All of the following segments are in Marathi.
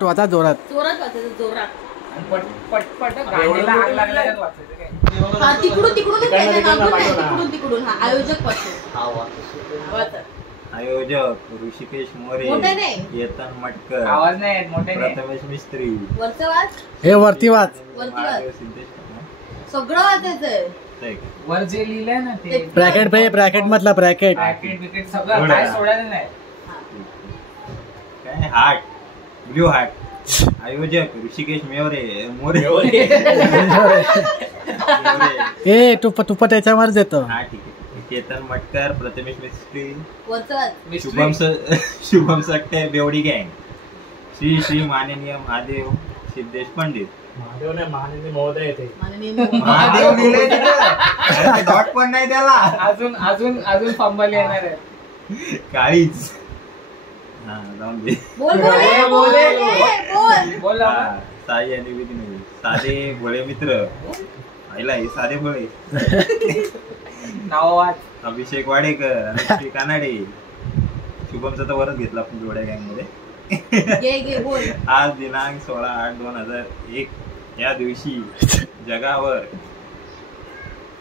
वाचा जोरात जोरात वाचायचं जोरात. पटपट गाण्याला आग लागल्यागत वाचायचं काय. तिकडून तिकडून हा आयोजक पासून. आयोजक ऋषिकेश मोरे, केतन मटकर, आवाज नाही येत मोठे नाही. प्रथमेश मिस्त्री. वरचं वाच. हे वरती वाच. सगळं वाचायचंय. वर जे लिहिलंय ना ते ब्रॅकेट मधला ब्रॅकेट बिकेट सगळं काय सोडायचं नाही. काय हार्ट ब्ल्यू हार्ट. आयोजक ऋषिकेश मोरे. ए तू त्याच्यावरच येतो. हा ठीक आहे. केतन मटकर, प्रथमेश मिस्त्री, वरचं शुभम सकटे, बेवडी गँग. श्री माननीय महादेव सिद्धेश पंडित. महादेव नाही माननीय महोदय येते. महादेव लिहिलंय तिथं. डॉट पण नाही त्याला. अजून फंबल येणार आहे. काळीच. हा जाऊन दे. बोल. साई आणि विधी नाही. साधे भोळे मित्र. आईला हे साधे भोळे. नाव वाच. अभिषेक वाडेकर, अनुश्री कानाडे. शुभमचा तर वरच घेतला आपण जोड्या गँग मध्ये. आज दिनांक 16/8/2001 या दिवशी जगावर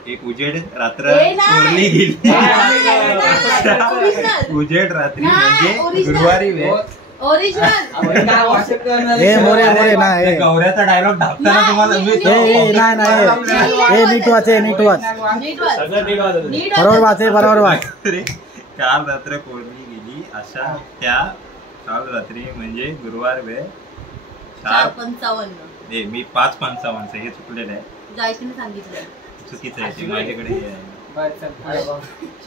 एक उजेड रात्र कोरली गेली. उजेड रात्री म्हणजे गुरुवारी गौऱ्याचा डायलॉग ढापताना तुम्हाला नीट वाच. बरोबर वाच. काल रात्र कोरली गेली. अशा त्या काल रात्री म्हणजे गुरुवार वेळ 4:55. मी 5:55 हे चुकलेलं आहे. जायशीने सांगितलं चुकीचं आहे ते माझ्याकडे.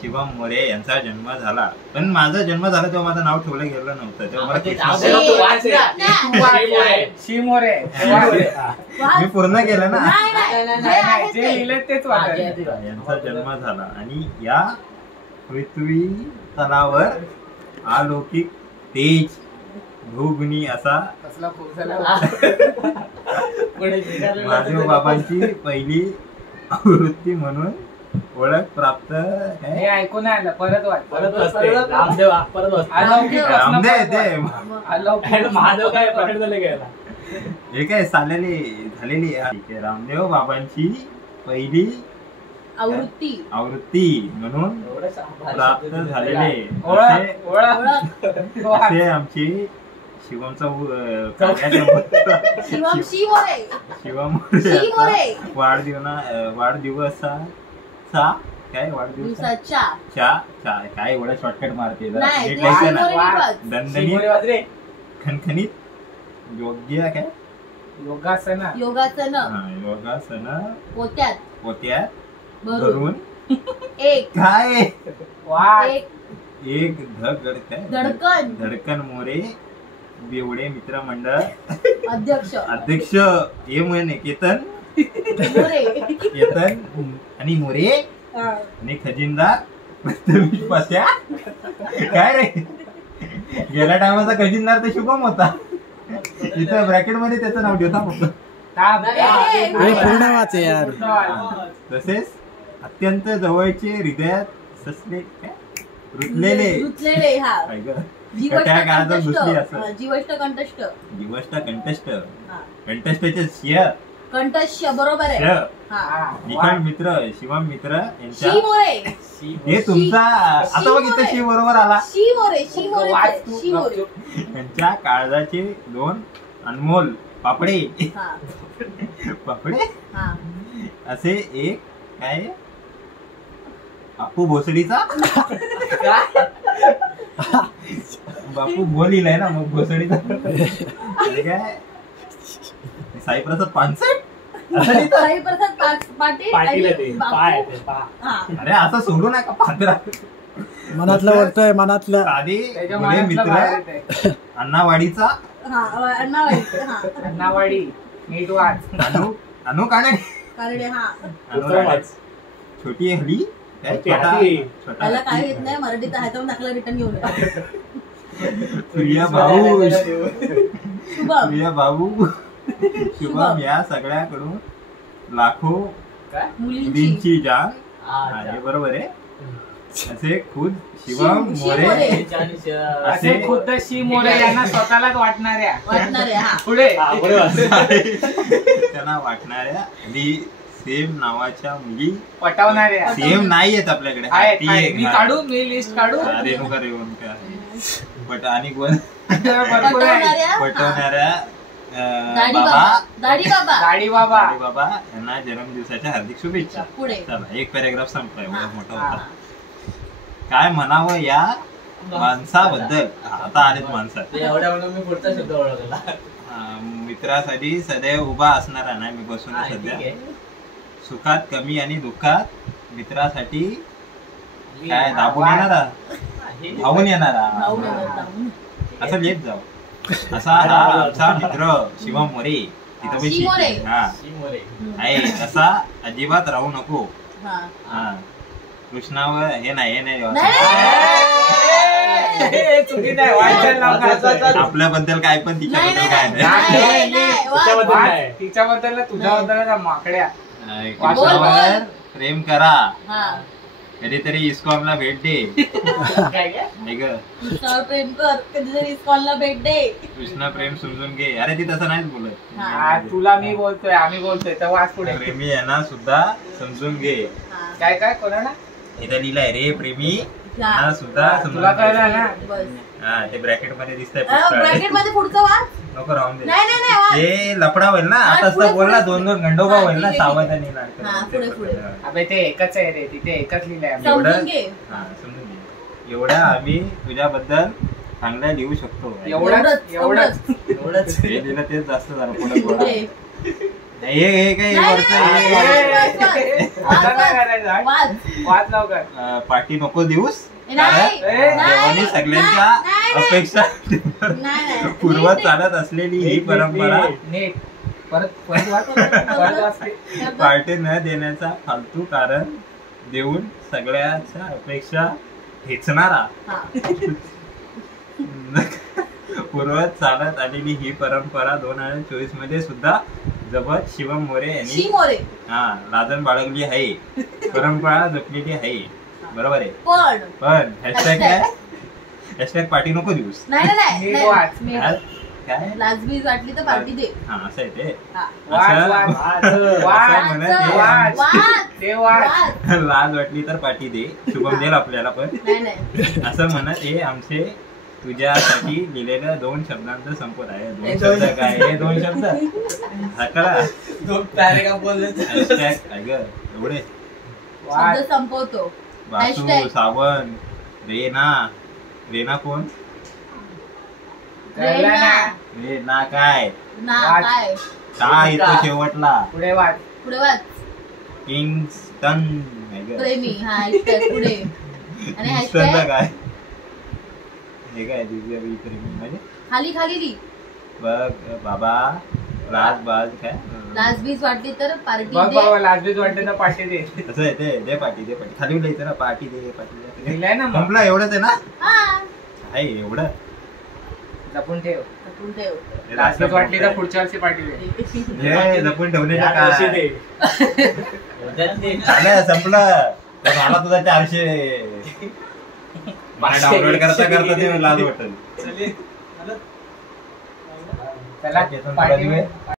शिवम मोरे यांचा जन्म झाला. पण माझा जन्म झाला तेव्हा माझं नाव ठेवलं गेलं नव्हतं. तेव्हा मी पूर्ण केलं ना. यांचा जन्म झाला आणि या पृथ्वी तलावर अलौकिक तेज भूगुणी असा महादेव बाबांची पहिली आवृत्ती म्हणून ओळख प्राप्त. हे ऐकून आलं. परत रामदेव महादेव काय प्रकट झाले गेला. हे काय झालेली रामदेव बाबांची पहिली आवृत्ती म्हणून प्राप्त झालेले असे आमचे शिवमचा शिवम वाढदिवसाचा काय काय एवढा शॉर्टकट मारते. दणदणीत खणखणीत योग्य काय योगासन पोत्यात भरून एक धडकन मोरे बेवडे मित्रमंडळ अध्यक्ष हे म्हणे केतन आणि मोरे आणि खजिनदार पत्या. काय रे गेल्या टायमाचा खजिनदार तर शुभम होता. इथं ब्रॅकेट मध्ये त्याचं नाव ठेवता फक्त. पूर्ण वाच यार. तसेच अत्यंत जवळचे हृदयात ससले रुतलेले कंटस्ट बरोबर आहे. निखळ मित्र शिवम मित्र यांच्या हे तुमचा आता बघ इथं शी बरोबर आला. त्यांच्या काळजाचे 2 अनमोल पापडे असे एक काय बापू भोसडीचा बापू बोलिलाय ना मग भोसडीचा काय साईप्रसाद पानसट. अरे असं सोडू नका पात्रा. मनातलं बोलतोय मनातलं. आधी मित्र अण्णावाडीचा अण्णावाडी नीट वाच. अनु कानडे छोटी हली त्याला काय येत नाही मराठीत आहे तर दाखला रिटर्न घेऊन प्रिया भाऊ शुभम या सगळ्याकडून लाखो मुलींची जान. हे बरोबर आहे. असे खुद शिवम मोरे असे खुद्द शी मोरे यांना स्वतःलाच वाटणाऱ्या पुढे त्यांना वाटणाऱ्या आणि सेम नावाच्या मुली पटवणाऱ्या सेम नाही आहेत आपल्याकडे. मी काढू, मी लिस्ट काढू. रेणुका रेवणकर बट आणि कोण पटवणाऱ्या दाढी बाबा यांना जन्मदिवसाच्या हार्दिक शुभेच्छा. चला एक पॅरेग्राफ संपलाय, मोठा होता. काय म्हणावं या माणसाबद्दल. आता आलेत माणसात. मी पुढचा शब्द ओळखला. मित्रासाठी सदैव उभा असणारा नाही मी बसून सध्या. सुखात कमी आणि दुःखात मित्रासाठी काय दाबून येणारा, धावून येणारा असं येत जाऊ. असा हा आमचा मित्र शिवम मोरे. तिथं आहे तसा अजिबात राहू नको. हा कृष्णावर हे नाही आपल्याबद्दल काय पण तिच्याबद्दल काय नाही. तिच्याबद्दल तुझ्याबद्दल माकड्या. कृष्णावर प्रेम करा, कधीतरी इस्कॉनला भेट दे. प्रेम कर, कधीतरी इस्कॉनला भेट दे. कृष्णा प्रेम समजून घे. अरे ती तसं नाहीच बोलत. तुला मी बोलतोय, आम्ही बोलतोय तर वाच पुढे. प्रेमी यांना सुद्धा समजून घे. काय काय कोणाला इथं लिहिलंय रे प्रेमी यांना सुद्धा तुला कळलं ना. हा ते ब्रॅकेट मध्ये दिसतंय. ब्रॅकेट मध्ये पुढचं वाच. नको राहून दे. नाही ते लफडा होईल ना. आता बोलला 2-2 गंडोबा होईल ना. सावध आणि अबे ते एकच आहे रे, तिथे एकच लिहिलंय. समजून घे. एवढं आम्ही तुझ्याबद्दल चांगलं लिहू शकतो. एवढंच हे दिलं तेच जास्त झालं. पुढे हे काही वाच लवकर. पार्टी नको दिवस. देवानी सगळ्यांच्या अपेक्षा पूर्वत चालत असलेली ही परंपरा पार्टी न देण्याचा फालतू कारण देऊन सगळ्यांच्या अपेक्षा ठेचणारा पूर्वत चालत आलेली ही परंपरा 2024 मध्ये सुद्धा जपत शिवम मोरे यांनी लाजण बाळगली आहे. परंपरा जपलेली आहे. बरोबर आहे. पण हॅशटॅग काय? हॅशटॅग पार्टी नको दिवस. काय लाजबीज वाटली तर पार्टी दे. हा असं आहे ते. लाज वाटली तर पार्टी दे. शुभम देईल आपल्याला. पण असं म्हणत हे आमचे तुझ्यासाठी लिहिलेल्या 2 शब्दांचा संपत आहे. 2 शब्द काय? हे 2 शब्द एवढे संपवतो. वासू, सावंत, रेना कोण? रेना काय येतो शेवटला? पुढे वाच. किंगस्टन प्रेमी. पुढे आणि काय हे काय म्हणजे खाली री बघ बाबा. लाजबाज काय? लाजबीज वाटली तर पार्टी दे. बाबा लाजबीज वाटली तर पार्टी दे. असं आहे ते. दे पार्टी खाली लिहायचं ना. पार्टी दे लिहिलंय ना. संपला. एवढंच आहे ना. आहे एवढं. जपून ठेव. लाजबीज वाटली तर पुढच्या वर्षी पार्टी दे. जपून ठेवण्याच्या काय संपलं. मला तुझा 400 डाउनलोड करता ते लाज वाटेल. चला